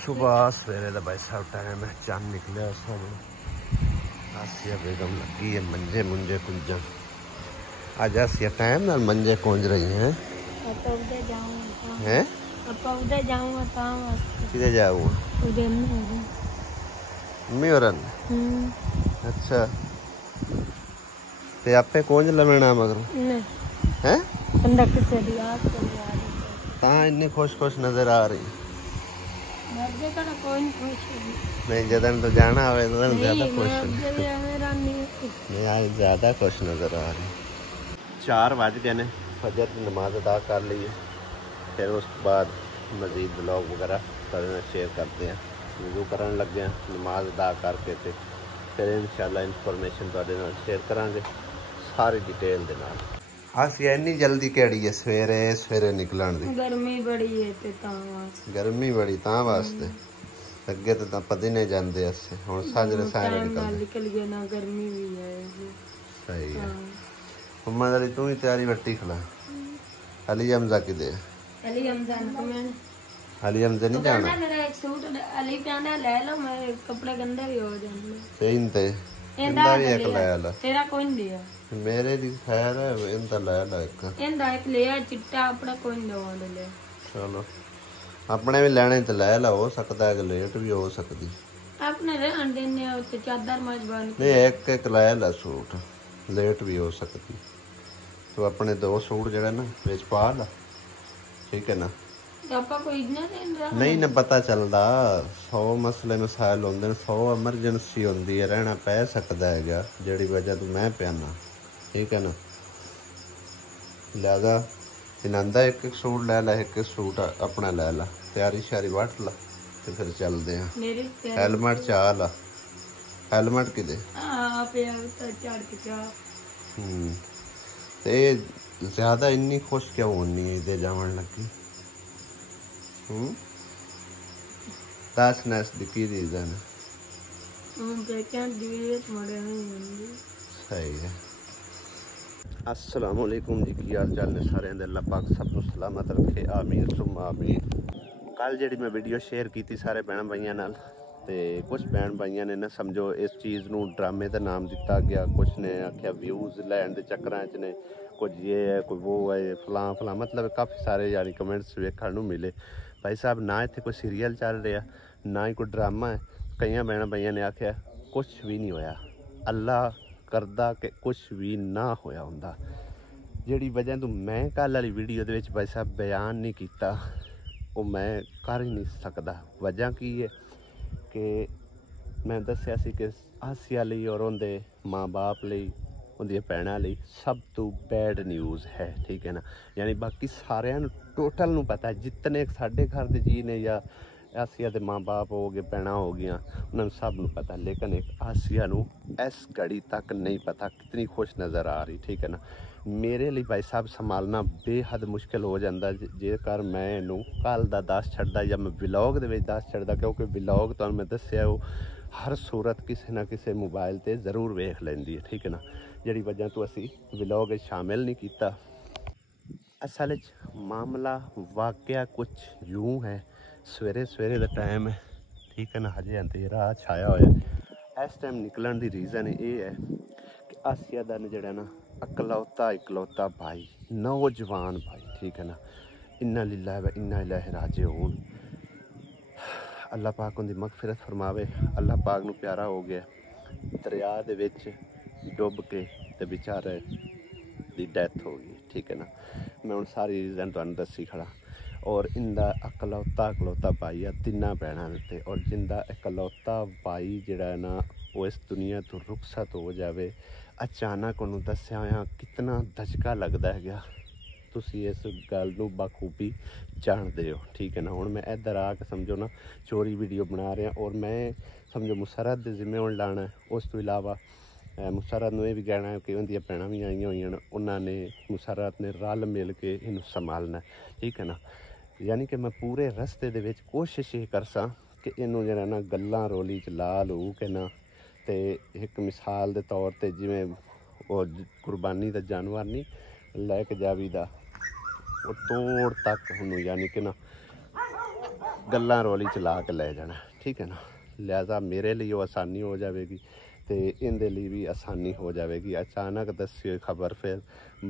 सुबह सवेरे का भाई साहब टाइम है, चंद निकले सामने। आसिया बेगम लगी है मंजे मुंजे कुंजन। आज आसिया टाइम ना मंजे कुंज रही हैं। हैं? उधर जाऊंगा किधर जाऊंगा? मेरन। अच्छा ते आपे कौन लमना मगर हैं? कंडक्टर से भी कहाँ इतनी खुश खुश नजर आ रही? नहीं जदन तो जाना है तो ज्यादा खुश नहीं, आज ज्यादा खुश नजर आ रही। 4 बज गए ने, फजर की नमाज अदा कर ली है। फिर उस बाद मजीद ब्लॉग वगैरह शेयर करते हैं। वज़ू करन लगे हैं, नमाज अदा करके ते फिर इंशाल्लाह इंफॉर्मेशन तुहाडे नाल शेयर करांगे सारी डिटेल दे नाल। आसिया इन्नी जल्दी केड़ी है सवेरे सवेरे निकलन दी? गर्मी बड़ी है ते तां वास्ते। गर्मी बड़ी तां वास्ते अगे तो पता नहीं जाते अस हुण साजरे सारे निकल गए ना, गर्मी भी है। सही है। मम्मा दरी तू ही तैयारी बट्टी खला। अली हमजा किदे? अली हमजा को मैं अली हमजा नहीं जाना। मेरा एक सूट अली कहना ले लो, मेरे कपड़े गंदे भी हो जाएंगे। सेम ते इंदा भी एक ले ला। तेरा कोई नहीं दिया? मेरे दी खैर है, इंदा ले ला एक। इंदा एक ले आ चिट्टा, अपना कोई नहीं दवा ले। चलो अपने भी लेने तो ले ला, हो सकता है कि लेट भी हो सकती। अपने रहन देने होते चादर मजबान नहीं एक एक ले ला सूट, लेट भी हो सकती। तो अपने 2 सूट जड़े ना विच पा ला, ठीक है ना? नहीं ना पता चलता, 100 मसले मसाइल होंगे, 100 एमरजेंसी होंगी है, रहना पै सकता है जी वजह तो मैं पियाना, ठीक है ना? लिहाजा इन्होंने एक एक सूट ले ला, एक एक सूट अपना ले ला, तैयारी श्यारी वट ला तो फिर चलते हैं। हेलमेट चाह ला, हेलमेट कि ज्यादा इन्नी खुश क्यों होनी है इधर जावन लगी? दस नजदीकी रीजन सही है। अस्सलाम वालेकुम जी, की हाल चाल ने सारे? अल्लाह पाक सब कुछ सलामत रखे, आमीन सुम्मा आमीन। कल जी मैं वीडियो शेयर की सारे भैन भाइयों नाल, ते कुछ भैन भाइयों ने ना समझो इस चीज़ नू ड्रामे का नाम दिता गया, कुछ ने आख्या व्यूज़ लैन के चक्कर च ने, कुछ ये है कोई वो है फलां फलां, मतलब काफ़ी सारे यानी कमेंट्स वेखण नू मिले। भाई साहब ना इत्थे कोई सीरियल चल रहा, ना ही कोई ड्रामा है। कई भैन भाइयों ने आख्या कुछ भी नहीं होया, अल्लाह करदा कि कुछ भी ना होया हुंदा। जिहड़ी वजह तो मैं कल वाली वीडियो दे विच भाई साहब बयान नहीं किया, वो मैं कर ही नहीं सकता। वजह की है कि मैं दस्सिया सी कि आसिया लई और उनके माँ बाप लई, उनकी भैणों लई सब तो बैड न्यूज़ है, ठीक है ना? यानी बाकी सारे टोटल नू पता है, जितने साढ़े घर के जी ने या आसिया के माँ बाप हो गए, भैणा हो गई, उन्होंने सब नू पता, लेकिन एक आसिया नू इस घड़ी तक नहीं पता कितनी खुश नज़र आ रही, ठीक है ना? मेरे लिए भाई साहब संभालना बेहद मुश्किल हो जाता जेकर मैं इनू कल का दस छड्डदा या मैं व्लॉग दे विच दस छड्डदा, क्योंकि व्लॉग तो मैं दस्सिया वो हर सूरत किसी ना किसी मोबाइल ते जरूर वेख लेंदी है, ठीक है ना? जिहड़ी वजह तो असी व्लॉग शामिल नहीं किया। असल मामला वाकया कुछ यूं है, सवेरे सवेरे का टाइम है, ठीक है ना? हजे अंधेरा छाया होया। इस टाइम निकलन की रीज़न ये है कि आसिया दा जिहड़ा ना इकलौता भाई, नौजवान भाई, ठीक है ना? इन्ना लिल्लाहि व इन्ना इलैहि राजिऊन। अल्लाह पाक उनकी मगफिरत फरमावे। अल्लाह पाक नू प्यारा हो गया, दरिया दे विच डुब के ते बेचारे दी डेथ हो गई, ठीक है ना? मैं हुण सारी रीज़न तुहानूं दस्सी खड़ा। और इंदा इकलौता भाई आ 3 भैणां दे, और जिंदा इकलौता भाई जिहड़ा है ना वो इस दुनिया तो रुखसत हो जाए अचानक, उन्होंने दस्सिया होया कितना धचका लगता है गया। तुसी इस गल नूं बखूबी जानते हो, ठीक है ना? हुण मैं इधर आके समझो ना चोरी वीडियो बना रहा, और मैं समझो मुसरत के जिम्मे हुण लाना है। उस तो इलावा मुसरत नूं ये भी कहना है कि उनदियां भैणां भी आईयां होईयां, उन्होंने मुसरत ने रल मिल के इनू संभालना है, ठीक है ना? यानी कि मैं पूरे रस्ते दे विच कोशिश ये करसा कि इनू जिहड़ा ना गल्लां रोली च ला लू के ना, ते एक मिसाल के तौर पर जिवें वो कुर्बानी का जानवर नहीं लैके जावीदा, वो तोड़ तक उन्होंने यानी कि ना ਗੱਲਾਂ ਰੋਲੀ ਚਲਾ ਕੇ ਲੈ ਜਾਣਾ, ਠੀਕ ਹੈ ਨਾ। ਲਿਹਾਜ਼ਾ ਮੇਰੇ ਲਈ ਉਹ ਆਸਾਨੀ ਹੋ ਜਾਵੇਗੀ ਤੇ ਇਹਦੇ ਲਈ ਵੀ ਆਸਾਨੀ ਹੋ ਜਾਵੇਗੀ। ਅਚਾਨਕ ਦੱਸੀ ਹੋਈ ਖਬਰ ਫਿਰ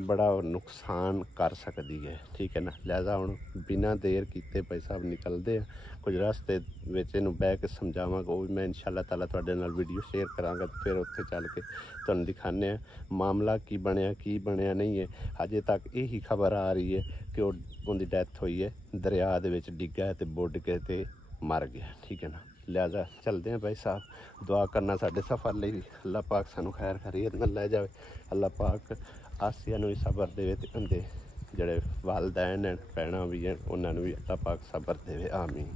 ਬੜਾ ਨੁਕਸਾਨ ਕਰ ਸਕਦੀ ਹੈ, ਠੀਕ ਹੈ ਨਾ। ਲਿਹਾਜ਼ਾ ਹੁਣ ਬਿਨਾਂ ਦੇਰ ਕੀਤੇ ਭਾਈ ਸਾਹਿਬ ਨਿਕਲਦੇ ਆ, ਕੁਝ ਰਸਤੇ ਵਿੱਚ ਇਹਨੂੰ ਬਹਿ ਕੇ ਸਮਝਾਵਾਂਗਾ, ਉਹ ਵੀ ਮੈਂ ਇਨਸ਼ਾਅੱਲਾ ਤਾਲਾ ਤੁਹਾਡੇ ਨਾਲ ਵੀਡੀਓ ਸ਼ੇਅਰ ਕਰਾਂਗਾ। ਫਿਰ ਉੱਥੇ ਚੱਲ ਕੇ ਤੁਹਾਨੂੰ ਦਿਖਾਉਂਦੇ ਆ ਮਾਮਲਾ ਕੀ ਬਣਿਆ ਨਹੀਂ ਹੈ। ਅਜੇ ਤੱਕ ਇਹੀ ਖਬਰ ਆ ਰਹੀ ਹੈ ਕਿ ਉਹਦੀ ਡੈਥ ਹੋਈ ਹੈ, ਦਰਿਆ ਦੇ ਵਿੱਚ ਡਿੱਗਾ ਤੇ ਬੁੱਢ ਕੇ ਤੇ ਮਰ ਗਿਆ, ਠੀਕ ਹੈ ਨਾ। ਲਿਹਾਜ਼ਾ ਚਲਦੇ हैं भाई साहब, दुआ करना साढ़े सफ़र ਲਈ ਵੀ ਅੱਲਾਹ ਪਾਕ ਸਾਨੂੰ ਖੈਰ ਖੈਰੀਅਤ ਨਾਲ ਲੈ ਜਾਵੇ। ਅੱਲਾਹ ਪਾਕ ਆਸੀਆ ਨੂੰ ਵੀ ਸਬਰ ਦੇਵੇ ਤੇ ਉਹਦੇ ਜਿਹੜੇ ਵਾਲदैन ਨੇ ਭੈਣਾਂ ਵੀ ਹੈ ਉਹਨਾਂ ਨੂੰ ਵੀ ਅੱਲਾਹ ਪਾਕ ਸਬਰ ਦੇਵੇ, ਆਮੀਨ।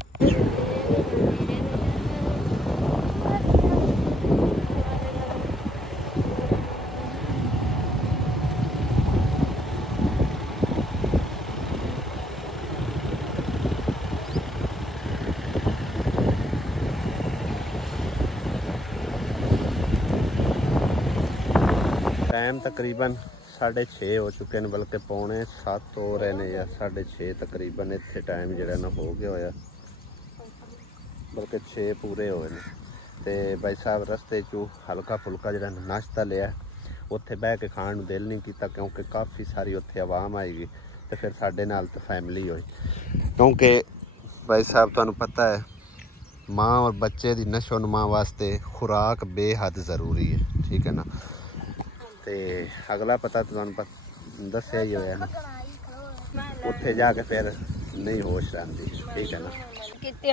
टाइम तकरीबन 6:30 हो चुके हैं, बल्कि 6:45 हो रहे हैं या 6:30 तकरीबन इतने टाइम जो ना हो गया होया, बल्कि 6 पूरे होए ने। तो भाई साहब रस्ते चू हल्का फुल्का जो नाश्ता लिया, उत्थे बह के खाण नूं दिल नहीं किया क्योंकि काफ़ी सारी उत्थे आवाम आएगी तो फिर साडे नाल तो फैमिली होई। क्योंकि भाई साहब तुहानूं पता है माँ और बच्चे की नशो नुमा वास्ते खुराक बेहद ज़रूरी है, ठीक है ना। ਤੇ ਅਗਲਾ ਪਤਾ ਤੁਹਾਨੂੰ ਦੱਸਿਆ ਹੀ ਹੋਇਆ ਨਾ, ਉੱਥੇ ਜਾ ਕੇ ਫਿਰ ਨਹੀਂ ਹੋਸ਼ ਰਹਿੰਦੀ, ਠੀਕ ਹੈ ਨਾ।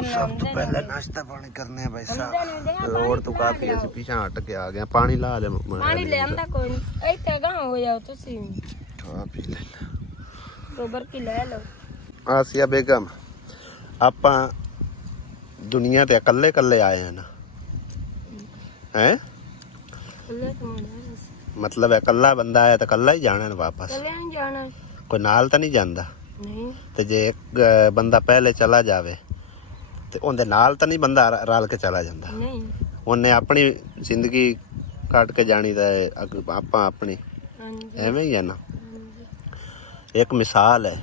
ਸਭ ਤੋਂ ਪਹਿਲਾਂ ਨਾਸ਼ਤਾ ਪਾਣੀ ਕਰਨੇ ਆ ਭਾਈ ਸਾਹਿਬ, ਰੋਡ ਤੋਂ ਕਾਫੀ ਅਸੀਂ ਪਿਛਾਂ ਹਟ ਕੇ ਆ ਗਏ। ਪਾਣੀ ਲਾ ਲੈ, ਪਾਣੀ ਲੈਂਦਾ ਕੋਈ ਨਹੀਂ, ਇੱਥੇ ਗਾਂ ਹੋ ਜਾਓ ਤੁਸੀਂ ਚਾਹ ਪੀ ਲੈ, ਗੋਬਰ ਕੀ ਲੈ ਲਓ। ਆਸੀਆ ਬੇਗਮ, ਆਪਾਂ ਦੁਨੀਆ ਤੇ ਇਕੱਲੇ ਆਏ ਆ ਨਾ, ਹੈ मतलब है कल्ला बंदा आया तो कल्ला ही जाना वापस, जाना कोई नाल तो नहीं जाता। नहीं तो जे एक बंदा पहले चला जावे तो उनके नाल तो नहीं बंदा रल के चला जाता, नहीं उन्हें अपनी जिंदगी कट के जानी तो आपा अपनी एवं ही है ना। एक मिसाल है,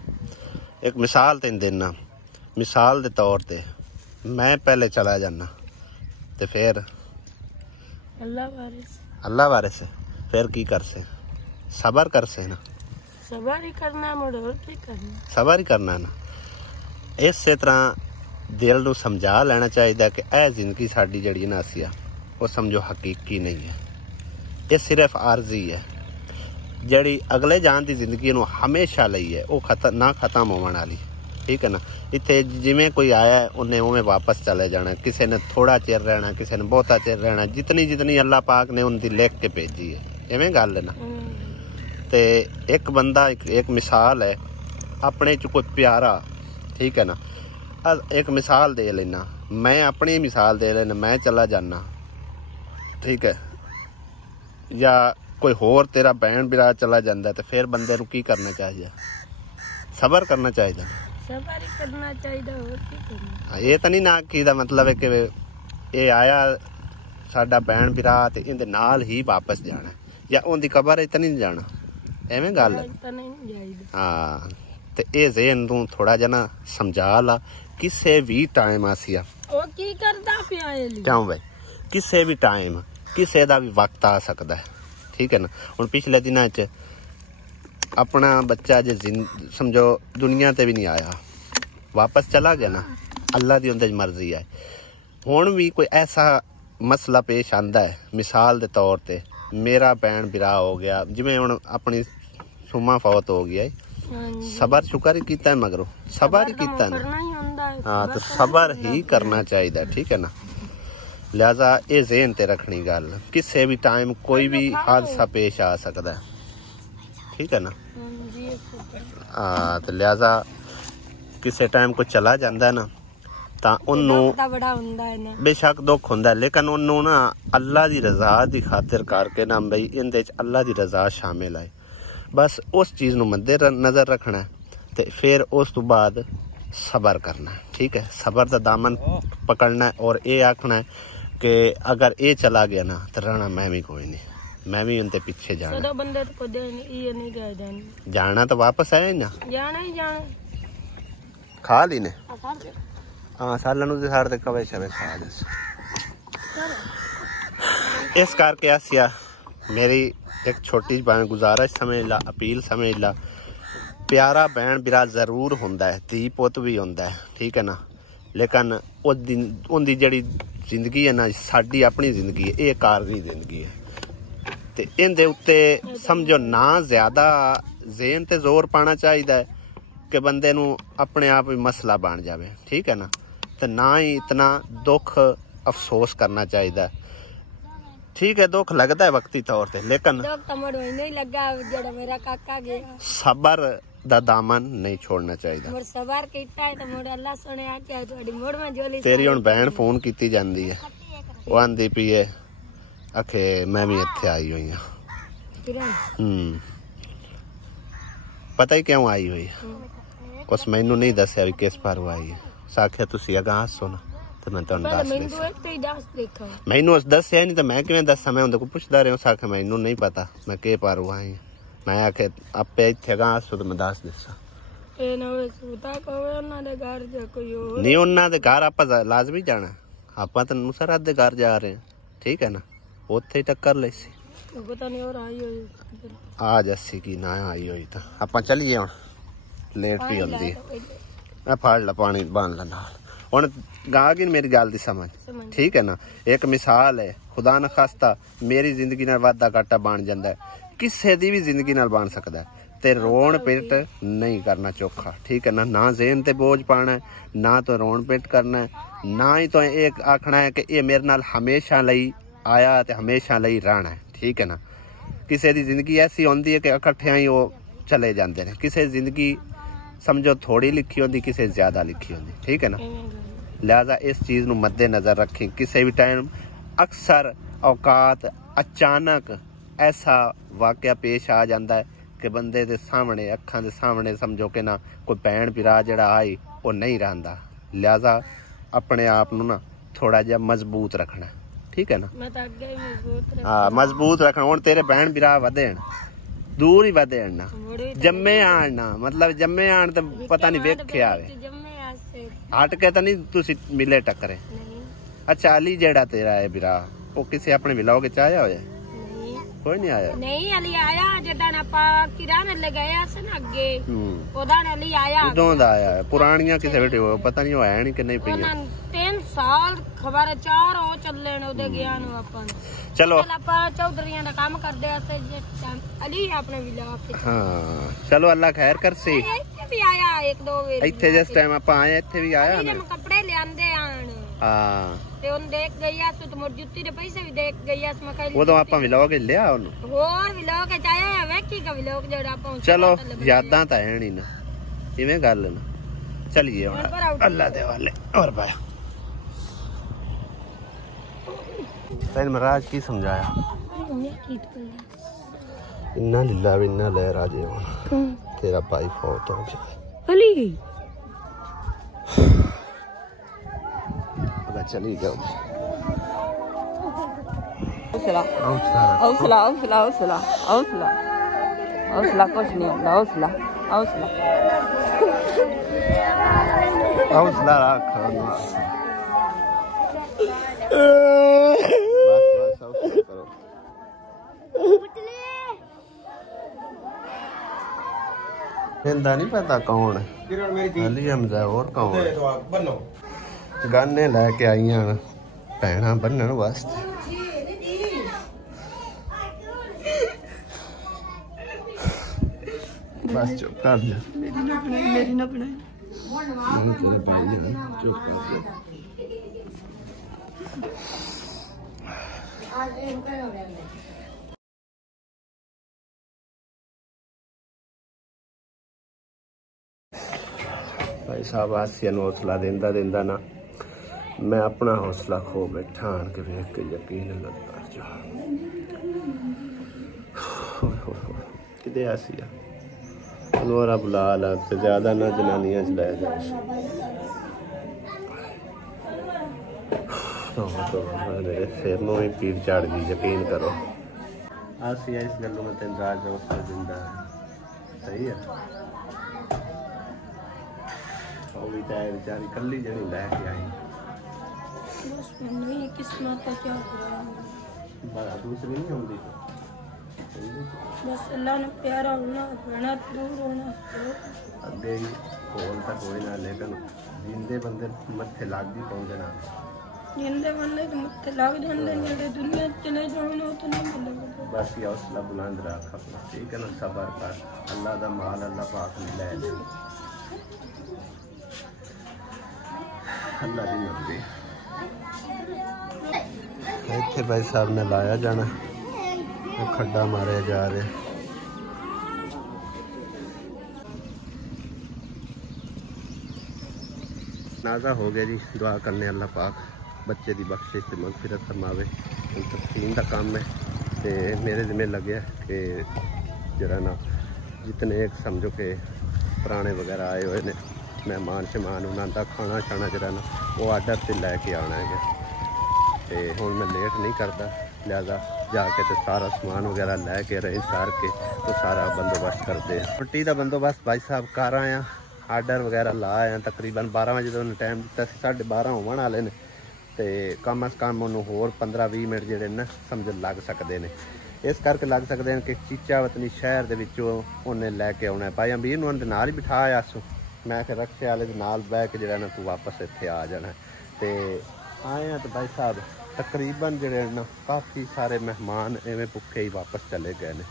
एक मिसाल तेन देना, मिसाल के तौर पे मैं पहले चला जाना तो फिर अल्लाह वारिस है, फिर की कर से सबर कर से ना, सबर ही करना, और की करना, सबर ही करना ना। इस तरह दिल नूं समझा लेना चाहिए कि यह जिंदगी साडी जिहड़ी ना आसिया वो समझो हकीकी नहीं है, ये सिर्फ आरजी है। जिहड़ी अगले जान की जिंदगी नूं हमेशा लई है वो ना खत्म होने वाली, ठीक है ना। इत्थे जिमें कोई आया उन्हें उमें वापस चले जाना, किसी ने थोड़ा चिर रहना, किसी ने बहुता चिर रहना, जितनी अल्लाह पाक ने उनकी लिख के भेजी है, इवें गल है ना। ते एक बंदा एक मिसाल है अपने च कोई प्यारा, ठीक है ना। एक मिसाल दे लेना, मैं अपनी मिसाल दे लेना, मैं चला जाना, ठीक है, या कोई होर तेरा भैन भरा चला जाता तो फिर बंदे नूं की करना चाहिए, सबर करना चाहिए, सबर ही करना चाहिए, और की करना। ये तो नहीं ना की दा मतलब है कि ये आया साडा भैन भरा ते इहदे नाल ही वापस जाना या उनकी कबर इतना नहीं जाना, एवें गल है। हाँ ते ये ज़हन तू थोड़ा जा ना समझा ला, किसी भी टाइम आसिया ओ की करदा पिया है क्यों भाई, किसी भी टाइम किसी दा भी वक्त आ सकता है, ठीक है ना। हुण पिछले दिनों च अपना बच्चा जे समझो दुनिया ते भी नहीं आया, वापस चला गया ना, अल्लाह दी उंदे मर्जी है। हुण भी कोई ऐसा मसला पेश आंदा है, मिसाल के तौर पे मेरा भैन भरा हो गया, जिवें हुण अपनी सुमा फौत हो गया, सबर शुक्र ही कीता है, मगरों सबर ही कीता है। हाँ तो सबर ही करना चाहिए, ठीक है ना। लिहाजा ये ज़हन ते रखनी गल, किसी भी टाइम कोई भी हादसा पेश आ सकता है, ठीक है ना। हाँ तो लिहाजा किसी टाइम कोई चला जाता है ना तो उन्होंने बेशक दुख होंदा है, लेकिन उन्होंने ना अल्लाह की रजा की खातिर करके ना बई इहदे च अल्लाह की रजा शामिल है, बस उस चीज़ नूं मद्दे नज़र रखना है तो फिर उस तो बाद सबर करना है, ठीक है। सबर का दामन पकड़ना है और ये आखना है कि अगर ये चला गया ना तो रहना मैं भी कोई नहीं, मैं भी उनके पीछे जाना, बंदे को जाना तो वापस आए ना, जाना ही जाना, खा ली ने हाँ साल सारे कवे शवे खा इस करके आसिया मेरी एक छोटी भावें गुजारिश समझ ला अपील समझ ला प्यारा भैन बिरा जरूर होंदा है धी पुत भी होंदा है ठीक है ना लेकिन उनकी जिहड़ी जिंदगी है ना साडी अपनी जिंदगी है ये कारनी जिंदगी है ते इहदे उत्ते समझो ना ज्यादा ज़हन ते जोर पाना चाहिए कि बंदे नू अपने आप ही मसला बन जाए ठीक है ना तो ना ही इतना दुख अफसोस करना चाहिए ठीक है दुख लगता है वक्ती तौर पे लेकिन सबर दा दामन नहीं छोड़ना चाहिए तेरी हुण बहन फोन की जाती है वो आंदी पी है आखे मैं भी इत्थे आई हुई हाँ पता ही क्यों आई हुई है उस मैनू नहीं दसिया भी किस पर आई है साख्या तुसी अगां हसो ना तो मैं तुहानू दस मैनू दसिया नहीं तो मैं किवें दसां मैं उहदे कोल पुछदा रहा साख्या मैनू नहीं पता मैं के पर आई मैं आखे आपे इत्थे अगां हसो तो मैं दस दिसां नहीं उन्हां दे घर आपां लाजमी जाना आपां तो नुसरत दे घर जा रहे हैं ठीक है ना उत्थे ही टक्कर ले सी आ जस्सी की ना आई हुई तो आपां चलीए हुण लेट भी होंदी है फड़ ला पानी बांध ला नाल हुण गा गई मेरी गल दी समझ ठीक है ना एक मिसाल है खुदा न खास्ता मेरी जिंदगी नाल वादा घाटा बन जांदा है किसे दी भी जिंदगी नाल बन सकदा है ते रोण पिट नहीं करना चोखा ठीक है ना ज़हन ते बोझ पाना है ना तो रोण पिट करना है ना ही तो एक आखना है कि ये मेरे नाल हमेशा लई आया ते हमेशा लई रहना है ठीक है ना किसी दी जिंदगी ऐसी होंदी है कि इकट्ठे ही वो चले जाते हैं किसी जिंदगी समझो थोड़ी लिखी होंदी किसी ज्यादा लिखी होंदी ठीक है ना लिहाजा इस चीज़ नू मद्देनजर रखें किसी भी टाइम अक्सर औकात अचानक ऐसा वाकया पेश आ जाता है कि बंदे दे सामने अखां दे सामने समझो कि ना कोई भैन भरा जिहड़ा आई वो नहीं रहिंदा लिहाजा अपने आप नू ना थोड़ा जिहा मजबूत रखना ठीक है ना हाँ मजबूत रखना हुण तेरे भैन भरा वधे दूर ही वधे ना जम्मे आन ना मतलब जम्मे आन तो पता नहीं वेखे आवे हट के तो नहीं तुसी मिले टकरे अच्छा अली जेड़ा तेरा है बिरा वो किसी अपने विलाओ के चाया होया कोई नहीं आया नहीं अली आया जदां आपा किराने ले गए असन अगे ओदा अली आया उदों दा आया पुरानियां किसे बेटे पता नहीं होया नहीं कि नहीं पई 3 साल खबर 4 हो चले ने ओदे गया नु आपन चलो आपा चौधरीयां दा काम करदे असे अली अपने विला हां चलो अल्लाह खैर करसी इत्थे भी आया 1-2 वे इत्थे जिस टाइम आपा आए इत्थे भी आया ना कपड़े ले आंदे आन हां ते उन देख गईया तो मोर जुत्ती दे पैसे भी देख गईया मैं कह वो तो आपा विलोग लिया ओनु और विलोग चाहे वेखी का विलोग जड़ा पहुंच चलो यादां ता है नहीं ना इवें गल ना चलिए हुण अल्लाह दे वाले और पाया सैन महाराज की समझाया इन्ना लिल्ला भी इन्ना ले राजे तेरा भाई फौत हो गया अली चली जाओ हौसला हौसला हौसला हौसला हौसला हौसला कुछ नहीं होता हौसला हौसला हौसला रख बस हौसला करो हिंदा नहीं पता कौन है अली हमजा और कौन है गाने लैके आई भैना बन्नण वास्ते बस चुप कर जा मेरी ना बनाए चुप कर भाई साहब आसिया हौसला देंदा देंदा ना मैं अपना हौसला खो बैठा आन के वेख के यकीन लगता जो किदे आसिया नोरा बुला ला ते ज्यादा ना जनानियां च लै जाए तो मेरे सिर में ही पीड़ चढ़ गई यकीन करो आसिया इस गलों में तेन राज हौसला दिंदा है सही है ਉਹ ਵੀ ਤਾਂ ਵਿਚਾਰੀ ਕੱਲੀ ਜਿਹੜੀ ਲੈ ਕੇ ਆਈ बस नहीं किस्मत का क्या करें दूसरी नहीं होंगी बस अल्लाह ने प्यारा होना रहना दूर होना अगे ही कोल तक कोई ना लेकिन जिंदे बंदे मत्थे लाग भी पहुंचना जिंदे बंदे तो मत्थे लाग जाते जेडे दुनिया चले जाना तो नहीं मिलेगा बस ये हौसला बुलंद रख अपना ठीक है ना सबर कर अल्लाह दा माल अल्लाह पाक ने ले ले अल्लाह दी मर्जी ਇੱਥੇ ਭਾਈ ਸਾਹਿਬ ਨੇ ਲਾਇਆ ਜਾਣਾ खड्डा मारे जा रहे नाजा हो गया जी दुआ करने अल्लाह पाक बच्चे की बख्शिश ते मगफिरत फरमावे तकसीम का काम है तो मेरे जिम्मे लगे कि जरा ना जितने एक समझो कि पुराने वगैरह आए हुए ने मेहमान शमान उन्होंने खाना शाना जरा ना वो आर्डर से लैके आना है तो हुण मैं लेट नहीं करता लिहाजा जाके तो सारा समान वगैरह लैके अरेंज करके तो सारा बंदोबस्त करते हैं रोटी का बंदोबस्त भाई साहब कर आया आर्डर वगैरह ला आया तकरीबन 12 बजे तो उन्हें टाइम दिता 12:30 होने वाले ने तो कम अज़ कम उन्होंने होर 15-20 मिनट जोड़े ना समझ लग सकते हैं इस करके लग सकते हैं कि चीचा वतनी शहर के उन्हें लैके आना भाई अमीर उन्होंने नाल ही बिठाया असो मैं फिर रक्शे वाले नाल बह के जो ना तू वापस इतने आ जाना तो आए हैं तो भाई साहब तकरीबन जोड़े ना काफ़ी सारे मेहमान इवें भुखे ही वापस चले गए हैं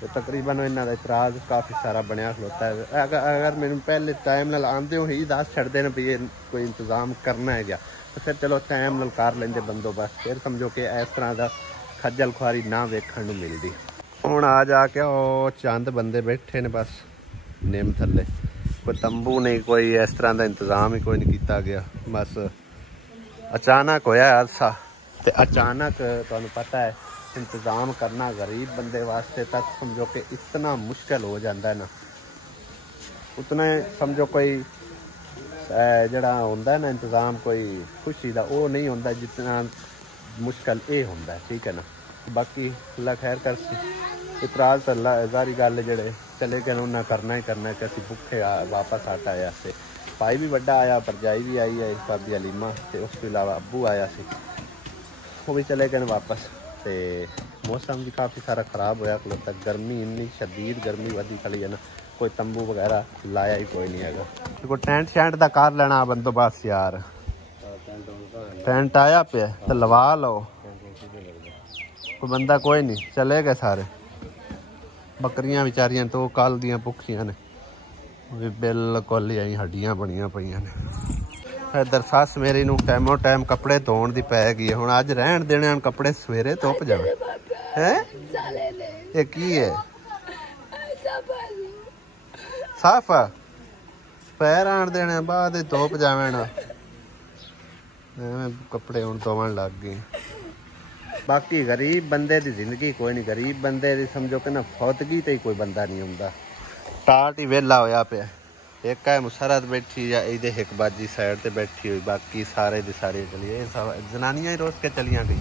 तो तकरीबन इन्हों का इतराज़ काफ़ी सारा बनया खलोता है अगर मैंने पहले टाइम नाल आंदे ही दस छड़ते हैं भी कोई इंतज़ाम करना है गया तो फिर चलो टाइम नाल कर लेंदे बंदोबस्त फिर समझो कि इस तरह का खज्जल खुआरी ना वेखण नूं मिलदी हुण आ जाके ओ चंद बंदे बैठे ने बस निम थल्ले कोई तंबू नहीं कोई इस तरह का इंतज़ाम ही कोई नहीं किया गया बस अचानक होया हादसा ते अचानक तुहानूं पता है इंतज़ाम करना गरीब बंदे वास्ते तक समझो कि इतना मुश्किल हो जाता है ना उतना समझो कोई जड़ा होंदा है ना इंतज़ाम कोई खुशी का वो नहीं होंदा जितना मुश्किल ये होंदा है ठीक है ना बाकी अल्लाह खैर कर सी इतराज़ तो अल्लाह जारी गल जड़े चले गए उन्हें करना ही करना है कि असीं भुखे वापस आटा आया से भाई भी बड़ा आया भरजाई भी आई है भाभी अलीमा तो उस तो इलावा अबू आया से वो भी चले गए वापस तो मौसम भी काफ़ी सारा ख़राब होया खलोता गर्मी इन्नी शदीद गर्मी वधी खड़ी है ना कोई तंबू वगैरह लाया ही कोई नहीं है कोई टेंट शेंट का कर लेना बंदोबस्त यार टेंट आया पे तो लवा लो कोई बंदा कोई नहीं चले गए सारे बकरियां बेचारियां तो कल दियां भुखियां ने बिल्कुल ही हड्डियां बनिया पईयां ने इधर सस मेरी नूं टाइमों टाइम कपड़े धोण दी पै गई है हुण अज रहण देने कपड़े सवेरे धुप जावे हैं ये की है साफ पैर आण देने बाद धुप जावे ना कपड़े हुण धोवण लग गए बाकी गरीब बंदे दी जिंदगी कोई नहीं गरीब बंदे दी समझो कि ना फौतगी ते ही कोई बंदा नहीं हुंदा टाट ही वेला होया पिया एक है मुसरत बैठी या इधे हिकबाजी साइड ते बैठी हुई बाकी सारे दी सारे चलिए जनानियां ही रोज के चलियां गई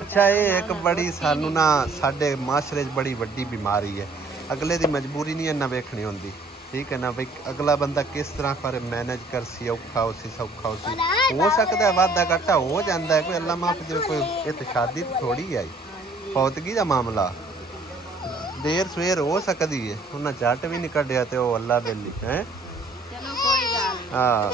अच्छा ये एक बड़ी सानू ना साडे माशरे च बड़ी वड्डी बीमारी है अगले दी मजबूरी नहीं इन्ना वेखनी होंदी ठीक है ना भाई अगला बंदा किस तरह पर मैनेज कर सी औखा हो सी सौखा हो सी हो सकता है वादा घाटा हो जाता है कोई अल्लाह माफ जो कोई ये तो शादी थोड़ी आई फौतगी का मामला देर सवेर हो सकती है उन्हें झट भी नहीं कढ़िया तो अल्लाह बेली है हाँ